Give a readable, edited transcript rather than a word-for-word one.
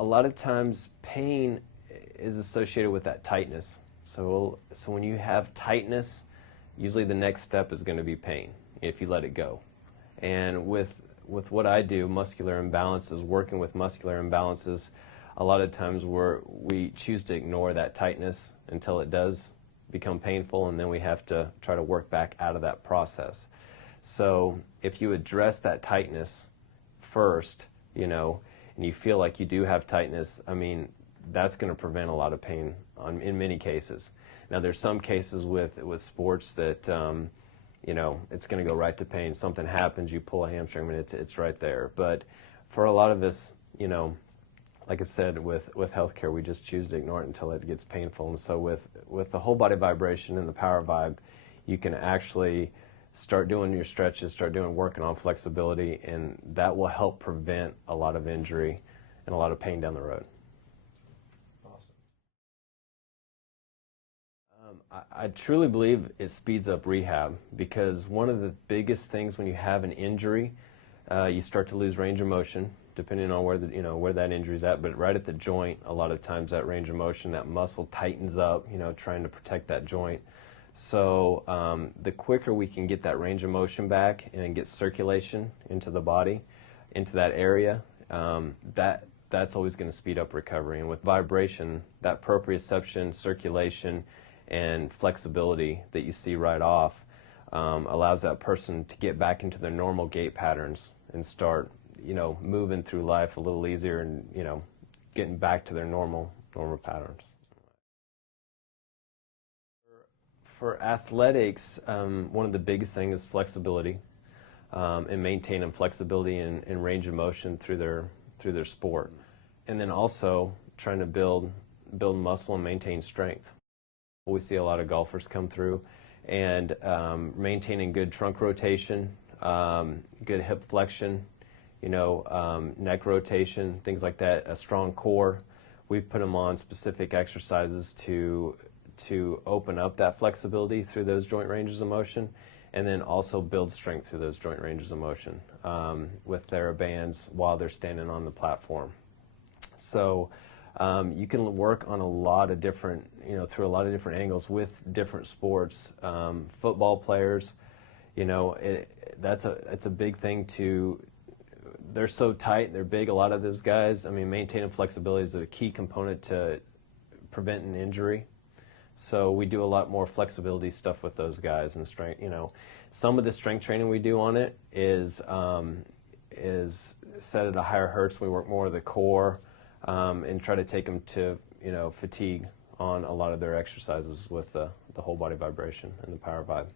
A lot of times pain is associated with that tightness. So when you have tightness, usually the next step is going to be pain if you let it go. And with what I do, muscular imbalances, working with muscular imbalances, a lot of times we choose to ignore that tightness until it does become painful, and then we have to try to work back out of that process. So if you address that tightness first, and you feel like you do have tightness, I mean, that's going to prevent a lot of pain in many cases. Now, there's some cases with sports that, it's going to go right to pain. Something happens, you pull a hamstring, and it's right there. But for a lot of us, like I said, with healthcare, we just choose to ignore it until it gets painful. And so with the whole body vibration and the PowerVibe, you can actually start doing your stretches, working on flexibility, and that will help prevent a lot of injury and a lot of pain down the road. I truly believe it speeds up rehab, because one of the biggest things when you have an injury, you start to lose range of motion, depending on where that injury's at. But right at the joint, a lot of times that range of motion, that muscle tightens up, trying to protect that joint. So the quicker we can get that range of motion back and get circulation into the body, into that area, that's always going to speed up recovery. And with vibration, that proprioception, circulation, and flexibility that you see right off allows that person to get back into their normal gait patterns and start, moving through life a little easier and, getting back to their normal patterns. For athletics, one of the biggest things is flexibility and maintaining flexibility and range of motion through their sport. And then also trying to build muscle and maintain strength. We see a lot of golfers come through, and maintaining good trunk rotation, good hip flexion, neck rotation, things like that, a strong core. We put them on specific exercises to open up that flexibility through those joint ranges of motion, and then also build strength through those joint ranges of motion with TheraBands while they're standing on the platform. So you can work on a lot of different, through a lot of different angles with different sports. Football players, it's a big thing they're so tight, they're big, a lot of those guys. I mean, maintaining flexibility is a key component to preventing injury. So we do a lot more flexibility stuff with those guys and strength. Some of the strength training we do on it is set at a higher hertz. We work more of the core and try to take them to fatigue on a lot of their exercises with the whole body vibration and the PowerVibe.